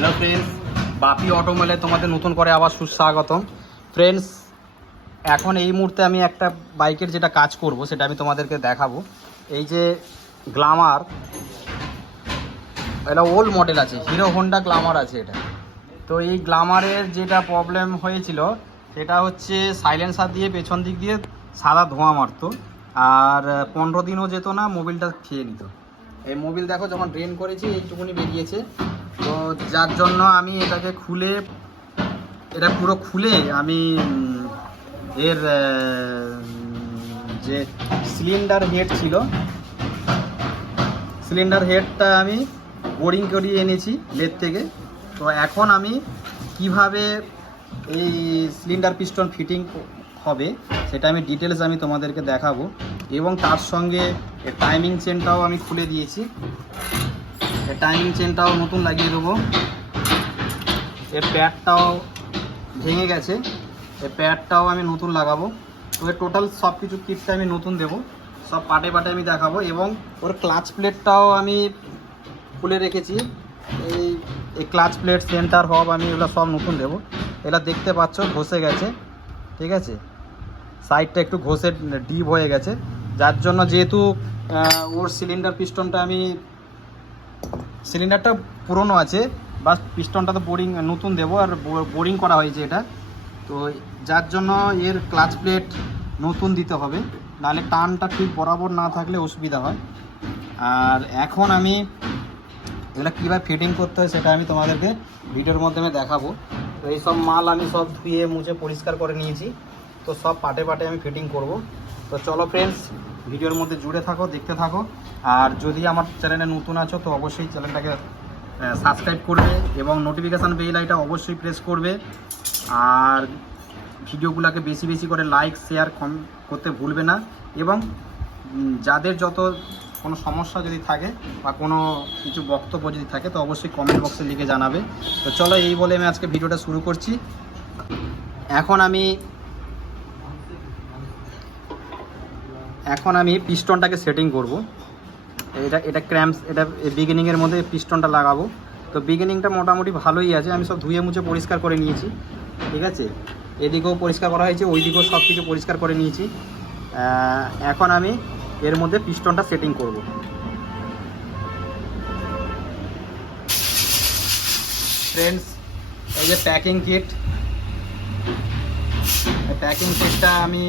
Hello friends, বাপি অটোমোবাইলে তোমাদের নতুন করে আবার সুস্বাগতম। ফ্রেন্ডস, এখন এই মুহূর্তে আমি একটা বাইকের যেটা কাজ করব সেটা আমি তোমাদেরকে দেখাবো। এই যে গ্ল্যামার, এটা ওল্ড মডেল আছে, হিরো হোন্ডা গ্ল্যামার আছে এটা। তো এই গ্ল্যামারের যেটা প্রবলেম হয়েছিল সেটা হচ্ছে সাইলেন্সার দিয়ে পেছন দিক দিয়ে সাদা ধোঁয়া মারতো, আর 15 দিনও যেত না, মোবিলটা খেয়ে নিত। এই মোবিল দেখো যখন ড্রেন করেছি এইটুকুনি বেরিয়েছে। তো যার জন্য আমি এটাকে খুলে, এটা পুরো খুলে আমি এর যে সিলিন্ডার হেড ছিল, সিলিন্ডার হেডটা আমি বোরিং করিয়ে এনেছি লেদ থেকে। তো এখন আমি কিভাবে এই সিলিন্ডার পিস্টন ফিটিং হবে সেটা আমি ডিটেলস আমি তোমাদেরকে দেখাবো, এবং তার সঙ্গে এর টাইমিং চেনটাও আমি খুলে দিয়েছি। এর টাইমিং চেনটাও নতুন লাগিয়ে দেবো। এর প্যাডটাও ভেঙে গেছে, এর প্যাডটাও আমি নতুন লাগাবো। তো এর টোটাল সব কিছু কিটটা আমি নতুন দেবো, সব পাটে পাটে আমি দেখাবো। এবং ওর ক্লাচ প্লেটটাও আমি খুলে রেখেছি। এই ক্লাচ প্লেট, সেন্টার হব, আমি এগুলো সব নতুন দেবো। এটা দেখতে পাচ্ছ ঘষে গেছে, ঠিক আছে, সাইডটা একটু ঘষে ডিপ হয়ে গেছে। যার জন্য যেহেতু ওর সিলিন্ডার পিস্টনটা আমি, সিলিন্ডারটা পুরনো আছে, বাস পিস্টনটা তো বোরিং নতুন দেবো, আর বোরিং করা হয়েছে এটা। তো যার জন্য এর ক্লাচ প্লেট নতুন দিতে হবে, নাহলে টানটা ঠিক বরাবর না থাকলে অসুবিধা হয়। আর এখন আমি এগুলো কীভাবে ফিটিং করতে হয় সেটা আমি তোমাদেরকে ভিডিওর মাধ্যমে দেখাবো। তো এই সব মাল আমি সব ধুয়ে মুছে পরিষ্কার করে নিয়েছি। তো সব পাটে পাটে আমি ফিটিং করব। তো চলো ফ্রেন্ডস, ভিডিওর মধ্যে জুড়ে থাকো, দেখতে থাকো। আর যদি আমার চ্যানেলে নতুন আছো তো অবশ্যই চ্যানেলটাকে সাবস্ক্রাইব করবে এবং নোটিফিকেশান বেল আইটা অবশ্যই প্রেস করবে। আর ভিডিওগুলোকে বেশি বেশি করে লাইক শেয়ার করতে ভুলবে না। এবং যাদের যত কোনো সমস্যা যদি থাকে বা কোনো কিছু বক্তব্য যদি থাকে তো অবশ্যই কমেন্ট বক্সে লিখে জানাবে। তো চলো, এই বলে আমি আজকে ভিডিওটা শুরু করছি। এখন আমি পিস্টনটাকে সেটিং করব। এটা ক্র্যাম্পস, এটা বিগিনিংয়ের মধ্যে পিস্টনটা লাগাবো। তো বিগিনিংটা মোটামুটি ভালোই আছে, আমি সব ধুয়ে মুছে পরিষ্কার করে নিয়েছি, ঠিক আছে। এদিকেও পরিষ্কার করা হয়েছে, ওই দিকেও সব কিছু পরিষ্কার করে নিয়েছি। এখন আমি এর মধ্যে পিস্টনটা সেটিং করব। ফ্রেন্ডস, এই যে প্যাকিং কিট, প্যাকিং কিটটা আমি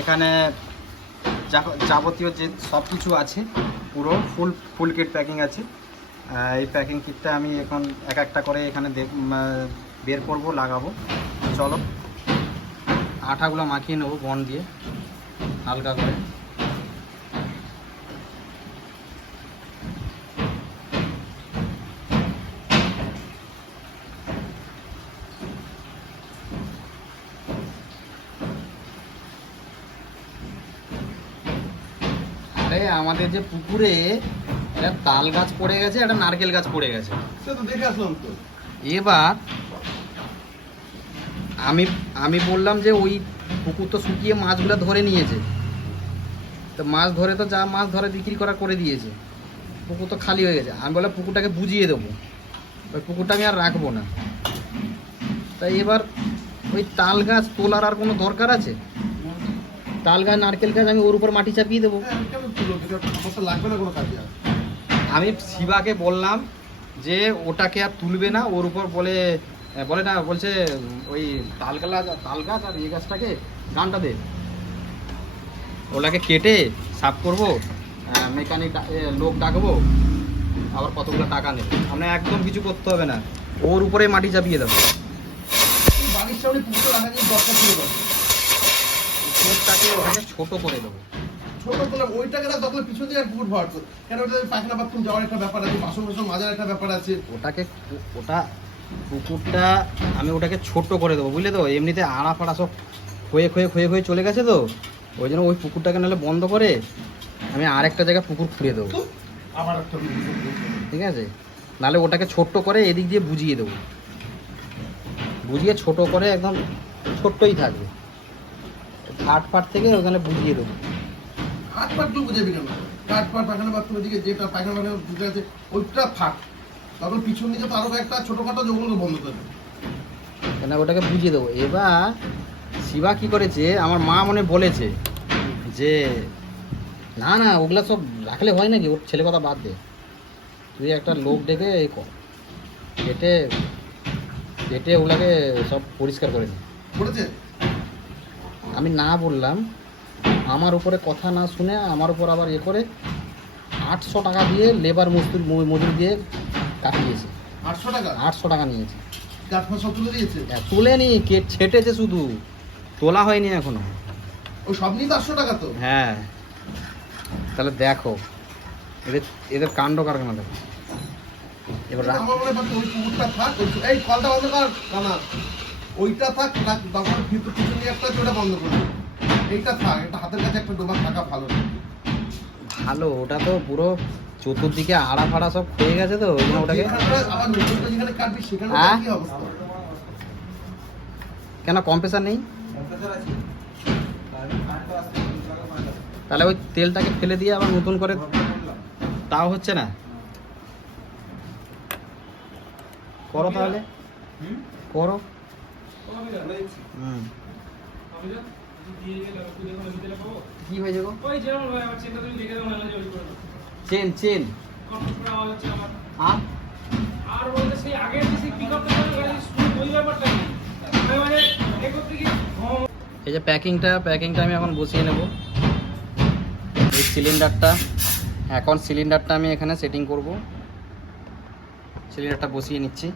এখানে যাবতীয় যে সব কিছু আছে পুরো ফুল কিট প্যাকিং আছে। এই প্যাকিং কিটটা আমি এখন এক একটা করে এখানে বের করব, লাগাবো। চলো, আঠাগুলো মাখিয়ে নেবো বন দিয়ে হালকা করে। আরে আমাদের যে পুকুরে একটা তাল গাছ পড়ে গেছে, একটা নারকেল গাছ পড়ে গেছে। এবার আমি বললাম যে ওই পুকুর তো শুকিয়ে মাছগুলো ধরে নিয়েছে, তো মাছ ধরে তো যা মাছ ধরে বিক্রি করে দিয়েছে, পুকুর তো খালি হয়ে গেছে। আমি বললাম পুকুরটাকে বুঝিয়ে দেবো, ওই পুকুরটা আমি আর রাখবো না। তাই এবার ওই তাল গাছ তোলার আর কোনো দরকার আছে? তাল গাছ, নারকেল গাছ আমি ওর উপর মাটি চাপিয়ে দেবো। আমি শিবাকে বললাম যে ওটাকে আর তুলবে না, ওর উপর বলে না, বলছে ওই তাল গাছ আর এই গাছটাকে গানটা দে, ওটাকে কেটে সাফ করবো, মেকানিক লোক ডাকবো, আবার কতগুলো টাকা নেবে। আমরা একদম কিছু করতে হবে না, ওর উপরে মাটি চাপিয়ে দেবো। পুকুরটাকে ওখানে ছোট করে দেবো। ছোট করলাম ওইটাকে না, তখন পিছন দিয়ে পুকুর ভর কেন, ওটা পায়খানা বাথরুম যাওয়ার একটা ব্যাপার আছে, বাসন মাজার একটা ব্যাপার আছে। ওটা পুকুরটা আমি ওটাকে ছোট করে দেবো, বুঝলে তো। এমনিতে আড়া ফাড়া সব ক্ষয়ে চলে গেছে, তো ওই জন্য ওই পুকুরটাকে নাহলে বন্ধ করে আমি আরেকটা জায়গায় পুকুর খুঁড়ে দেবো, আবার একটা, ঠিক আছে। নাহলে ওটাকে ছোট্ট করে এদিক দিয়ে বুঝিয়ে দেবো, বুঝিয়ে ছোট করে একদম ছোট্টই থাকবে, ফাট থেকে ওখানে বুঝিয়ে দেবো। হাত পাট বুঝাবি কেন? কাঠ পাট পায়খানা বাথরুমের দিকে যেটা পায়খানা বাথরুম ঢুকে আছে ওইটা থাক, তখন পিছন দিকে তো আরো একটা ছোটখাটো যেগুলোকে বন্ধ করে দেবে। কেন ওটাকে বুঝিয়ে দেবো। এবার শিবা কি করেছে, আমার মা মনে বলেছে যে না না ওগুলা সব রাখলে হয় নাকি, ওর ছেলে কথা বাদ দে, তুই একটা লোক ডেকে এই কর, কেটে কেটে ওগুলাকে সব পরিষ্কার করে দে। করেছে? আমি না বললাম, আমার উপরে কথা না শুনে আমার উপর আবার করে 800 টাকা দিয়ে লেবার মজুরি দিয়ে কাটিয়েছে। 800 টাকা? 800 টাকা নিয়েছে। কাঠ ফাট সব তুলে দিয়েছে? তুলেনি, ছেটেছে শুধু, তোলা হয়নি এখনো। ওই সব নিয়ে তো 800 টাকা তো? হ্যাঁ, তাহলে দেখো এদের এদের কাণ্ড কারখানা দেখো। এবার আমার মনে হয় ওই পুকুরটা থাক, এই কলটা বন্ধ কর না, ওইটা থাক, তখন পিছন দিয়ে একটা ওটা বন্ধ করে দে। এইটা থাক, একটা হাতের কাছে একটা ডোবা থাকা ভালো। ভালো, ওটা তো পুরো চতুর্দিকে আড়া ফাড়া সব খেয়ে গেছে, তো ওই জন্য ওটাকে। আবার নতুনটা যেখানে কাটবি সেখানে হ্যাঁ? কি অবস্থা? কেন কম্প্রেসার নেই? তাহলে ওই তেলটাকে ফেলে দিয়ে আবার নতুন করে, তাও হচ্ছে না। করো তাহলে, করো। কি হয়েছে গো? চেন চেন আর এই যে প্যাকিংটা আমি এখন বসিয়ে নেব। এই সিলিন্ডারটা আমি এখানে সেটিং করব। সিলিন্ডারটা বসিয়ে নিচ্ছি।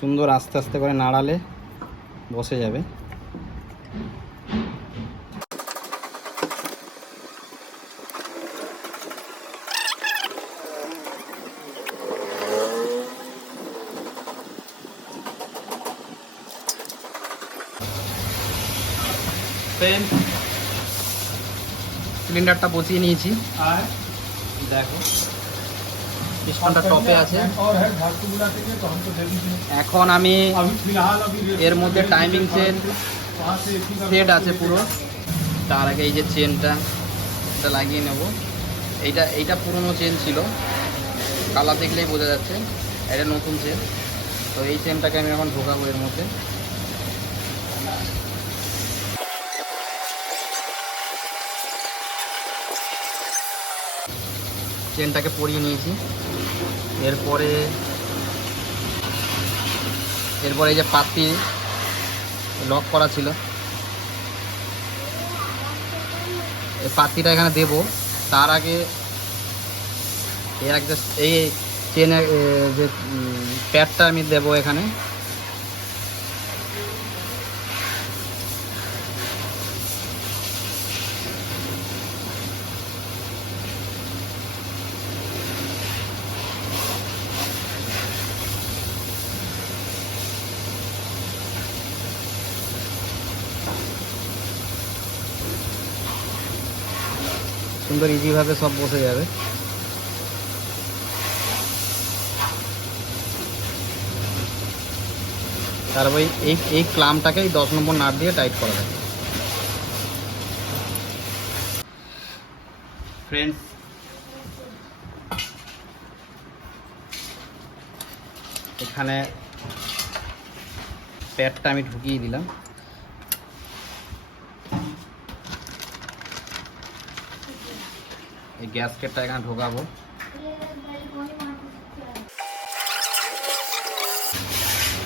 সুন্দর আস্তে আস্তে করে নাড়ালে বসে যাবে। সিলিন্ডারটা বসিয়ে নিয়েছি, আর দেখো পিস্টনটা টপে আছে। এখন আমি এর মধ্যে টাইমিং চেন সেট আছে পুরো, তার আগে এই যে চেনটা এটা লাগিয়ে নেব। এইটা পুরনো চেন ছিল, কালার দেখলেই বোঝা যাচ্ছে, এটা নতুন চেন। তো এই চেনটাকে আমি এখন ঢোকাবো এর মধ্যে। চেনটাকে পরিয়ে নিয়েছি। এরপরে এই যে পাতি লক করা ছিল, এই পাতিটা এখানে দেব। তার আগে এই চেনের যে প্যাডটা আমি দেব এখানে। সুন্দর ইজিভাবে সব বসে যাবে। তারপরে এই ক্লামটাকে 10 নম্বর নাট দিয়ে টাইট করা যাবে। ফ্রেন্ডস, এখানে প্যাডটা আমি ঢুকিয়ে দিলাম। এই গ্যাসকেটটা এখানে ঢোকাবো।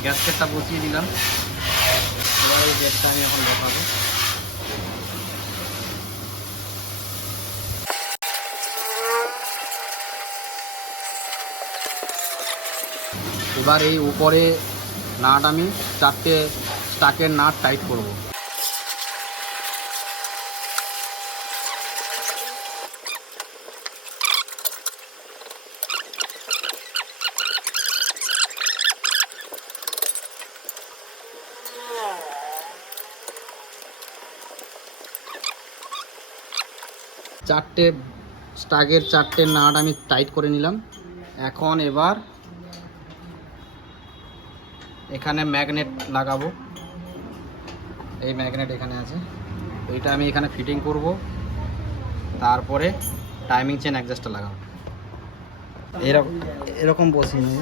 গ্যাসকেটটা বসিয়ে দিলাম। এবার এই গ্যাসটা আমি এখন বসাবো। এবার এই উপরে নাট আমি 4টে স্টাকের নাট টাইট করব। চারটে স্টাগের 4টে নাট আমি টাইট করে নিলাম। এখন এবার এখানে ম্যাগনেট লাগাবো, এই ম্যাগনেট এখানে আছে, এইটা আমি এখানে ফিটিং করব, তারপরে টাইমিং চেন অ্যাডজাস্টার লাগাবো। এরকম এরকম বসিয়ে নেব।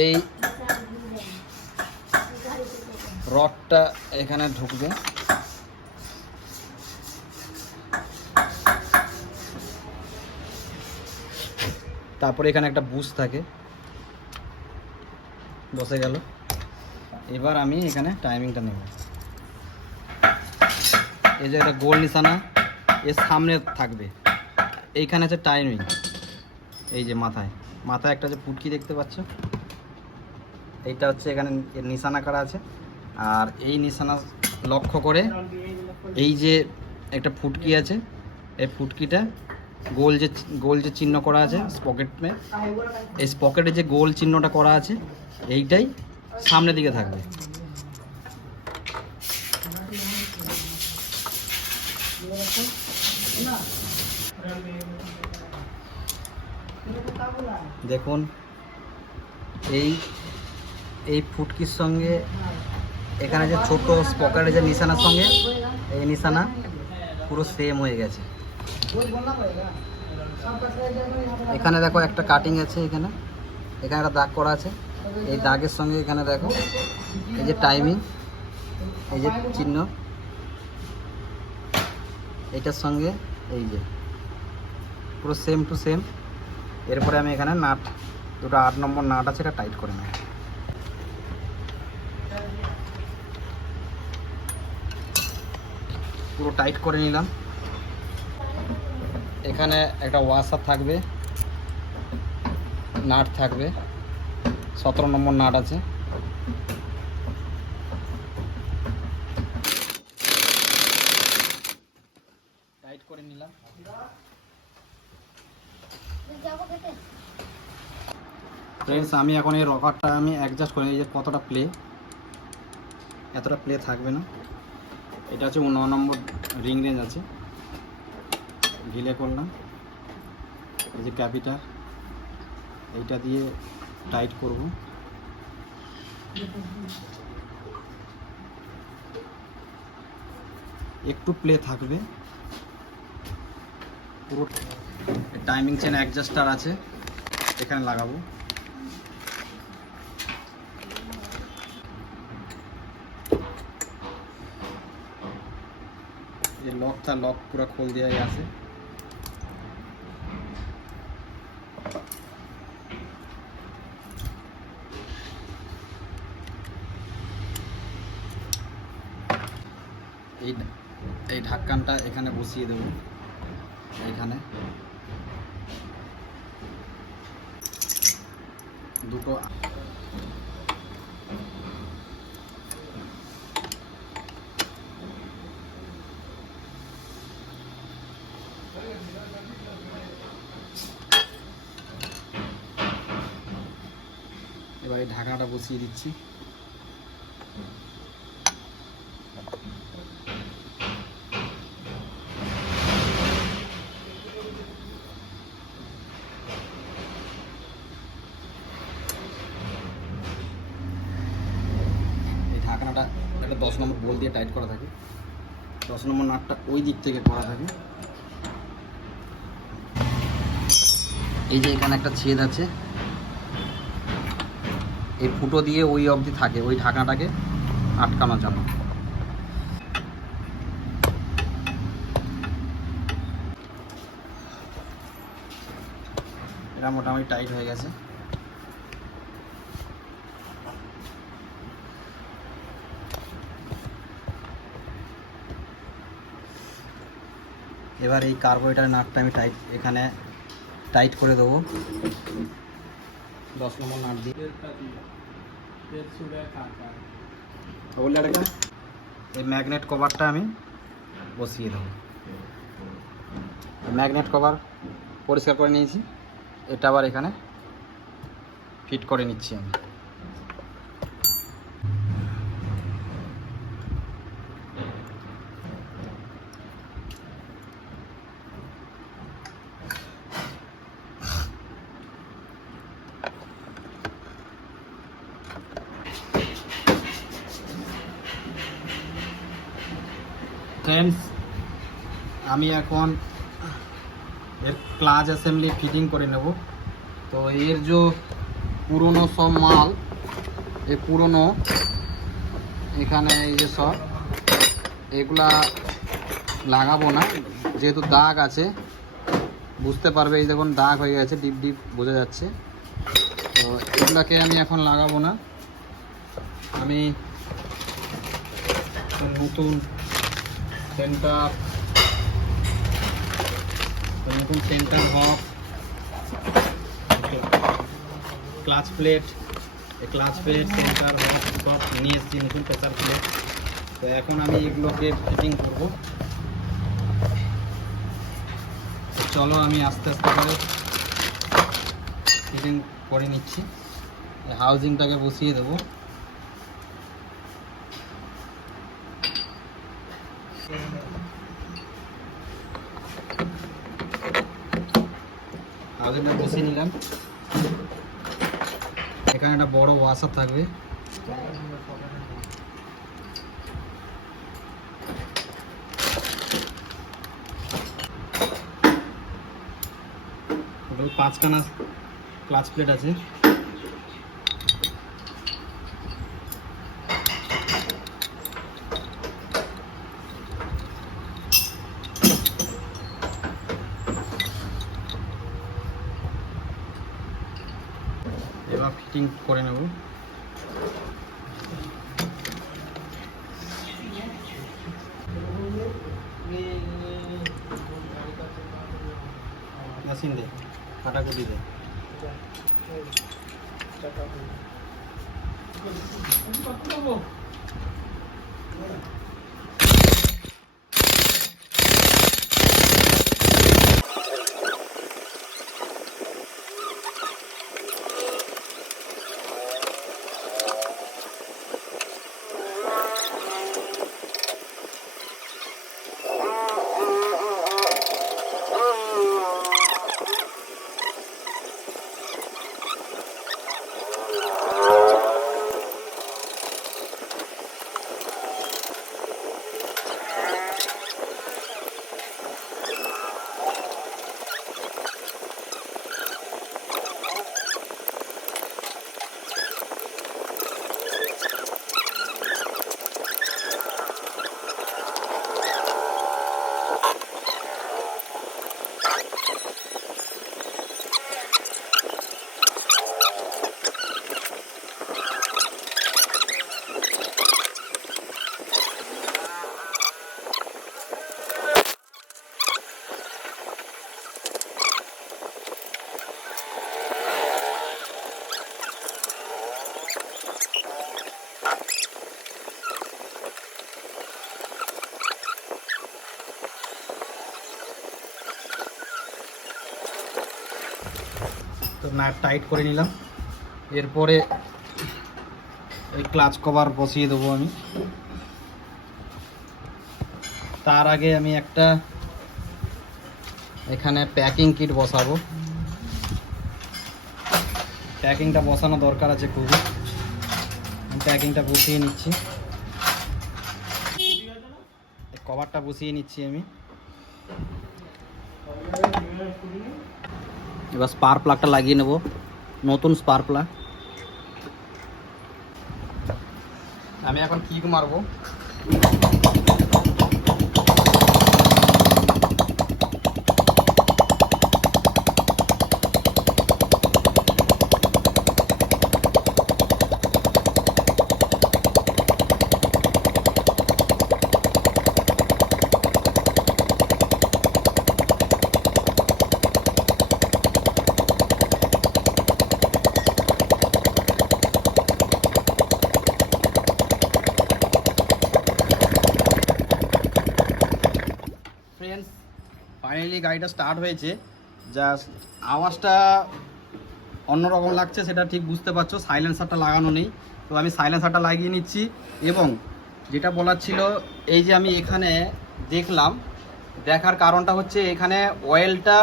এই রডটা এখানে ঢুকবে, তারপরে এখানে একটা বুশ থাকে, বসে গেল। এবার আমি এখানে টাইমিংটা নেব। এই যে একটা গোল নিশানা এর সামনে থাকবে, এইখানে আছে টাইমিং। এই যে মাথায় মাথায় একটা যে পুটকি দেখতে পাচ্ছ, এইটা হচ্ছে এখানে নিশানা করা আছে। আর এই নিশানা লক্ষ্য করে এই যে একটা ফুটকি আছে, এই ফুটকিটা গোল যে চিহ্ন করা আছে স্পকেটে, এই স্পকেটে যে গোল চিহ্নটা করা আছে এইটাই সামনের দিকে থাকবে। দেখুন এই এই ফুটকির সঙ্গে এখানে যে ছোট স্পকেটের যে নিশানার সঙ্গে এই নিশানা পুরো সেম হয়ে গেছে। এখানে দেখো একটা কাটিং আছে, এখানে এখানে একটা দাগ করা আছে, এই দাগের সঙ্গে এখানে দেখো এই যে টাইমিং, এই যে চিহ্ন, এটার সঙ্গে এই যে পুরো সেম টু সেম। এরপরে আমি এখানে নাট, দুটো 8 নম্বর নাট আছে, এটা টাইট করে নেব। পুরো টাইট করে নিলাম। এখানে একটা ওয়াশার থাকবে, নাট থাকবে, 17 নম্বর নাট আছে। টাইট করে নিলাম। ফ্রেন্ডস, আমি এখন এই রকারটা আমি অ্যাডজাস্ট করি, এই যে কতটা প্লে, এতটা প্লে থাকবে না। এটা হচ্ছে 9 নম্বর রিং রেঞ্জ আছে, ঢিলে করলাম। এই যে ক্যাপিটা, এইটা দিয়ে টাইট করব। একটু প্লে থাকবে। পুরো টাইমিং চেন অ্যাডজাস্টার আছে, এখানে লাগাবো। এই লকটা লক পুরো খোল দেওয়াই আছে। এই ঢাক্কানটা এখানে বসিয়ে দেব, এখানে দুটো এবার এই ঢাকনাটা বসিয়ে দিচ্ছি। ঢাকনাটা একটা 10 নম্বর বোল্ট দিয়ে টাইট করা থাকে, 10 নম্বর নাটটা ওই দিক থেকে করা থাকে। এই যে এখানে একটা ছেদ আছে, এই ফুটো দিয়ে ওই অবধি থাকে, ওই ঢাকনাটাকে আটকানোর জন্য। এটা মোটামুটি টাইট হয়ে গেছে। এবার এই কার্বোরেটর নাটটা আমি এখানে টাইট করে দেবো 10 নম্বর নাট দিয়ে। এই ম্যাগনেট কভারটা আমি বসিয়ে দেবো। ম্যাগনেট কভার পরিষ্কার করে নিয়েছি, এটা আবার এখানে ফিট করে নিচ্ছি আমি। ফ্রেন্ডস, আমি এখন এর ক্লাচ অ্যাসেম্বলি ফিটিং করে নেব। তো এর যে পুরনো সব মাল, এই পুরনো এখানে এই যে সব এগুলা লাগাবো না, যেহেতু দাগ আছে, বুঝতে পারবে, এই দেখুন দাগ হয়ে গেছে, ডিপ ডিপ বোঝা যাচ্ছে। তো এগুলাকে আমি এখন লাগাবো না, আমি নতুন সেন্টার হক, ক্লাচ প্লেট সেন্টার হক সব নিয়ে এসেছি, নতুন প্রেসার প্লেট। তো এখন আমি এগুলোকে ফিটিং করব। চলো আমি আস্তে আস্তে করে ফিটিং করে নিচ্ছি। হাউজিংটাকে বসিয়ে দেবো। হাউজিংটা বসিয়ে নিলাম। এখানে একটা বড় ওয়াশার থাকবে, টোটাল 5খানা ক্লাচ প্লেট আছে। এবার ফিটিং করে নেব। মেশিন দে, কাটাকুটি দে। তো নাট টাইট করে নিলাম। এরপরে এই ক্লাচ কভার বসিয়ে দেবো আমি। তার আগে আমি একটা এখানে প্যাকিং কিট বসাবো। প্যাকিংটা বসানো দরকার আছে খুবই। প্যাকিংটা বসিয়ে নিচ্ছি, কভারটা বসিয়ে নিচ্ছি আমি। এবার স্পার্ক প্লাগটা লাগিয়ে নেব, নতুন স্পার্ক প্লাগ। আমি এখন কিক মারবো। ফাইনালি গাড়িটা স্টার্ট হয়েছে। জাস্ট আওয়াজটা অন্যরকম লাগছে সেটা ঠিক বুঝতে পারছো, সাইলেন্সারটা লাগানো নেই। তো আমি সাইলেন্সারটা লাগিয়ে নিচ্ছি। এবং যেটা বলার ছিল, এই যে আমি এখানে দেখলাম, দেখার কারণটা হচ্ছে এখানে অয়েলটা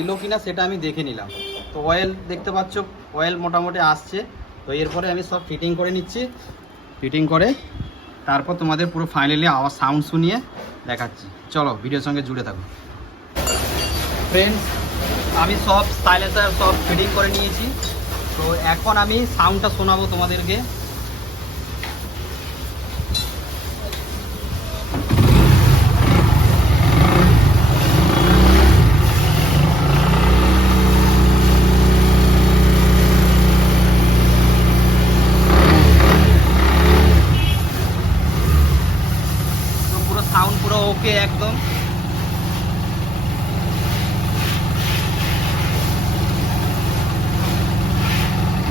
এলো কিনা সেটা আমি দেখে নিলাম। তো অয়েল দেখতে পাচ্ছ, অয়েল মোটামুটি আসছে। তো এরপরে আমি সব ফিটিং করে নিচ্ছি। ফিটিং করে তারপর তোমাদের পুরো ফাইনালি আওয়াজ সাউন্ড শুনিয়ে দেখাচ্ছি। চলো ভিডিওর সঙ্গে জুড়ে থাকো। ফ্রেন্ডস, আমি সব সাইলেন্সার সব ফিটিং করে নিয়েছি। তো এখন আমি সাউন্ডটা শোনাবো তোমাদেরকে। তো পুরো সাউন্ড পুরো ওকে একদম।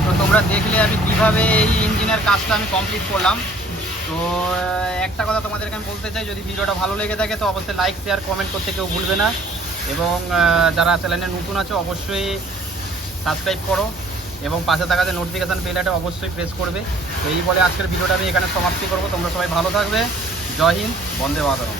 তো তোমরা দেখলে আমি কিভাবে এই ইঞ্জিনের কাজটা আমি কমপ্লিট করলাম। তো একটা কথা তোমাদেরকে আমি বলতে চাই, যদি ভিডিওটা ভালো লেগে থাকে তো অবশ্যই লাইক শেয়ার কমেন্ট করতে কেউ ভুলবে না। এবং যারা চ্যানেলে নতুন আছে অবশ্যই সাবস্ক্রাইব করো এবং পাশে থাকা যে নোটিফিকেশান বেলটা অবশ্যই প্রেস করবে। তো এই বলে আজকের ভিডিওটা আমি এখানে সমাপ্তি করবো। তোমরা সবাই ভালো থাকবে। জয় হিন্দ, বন্দে মাতরম।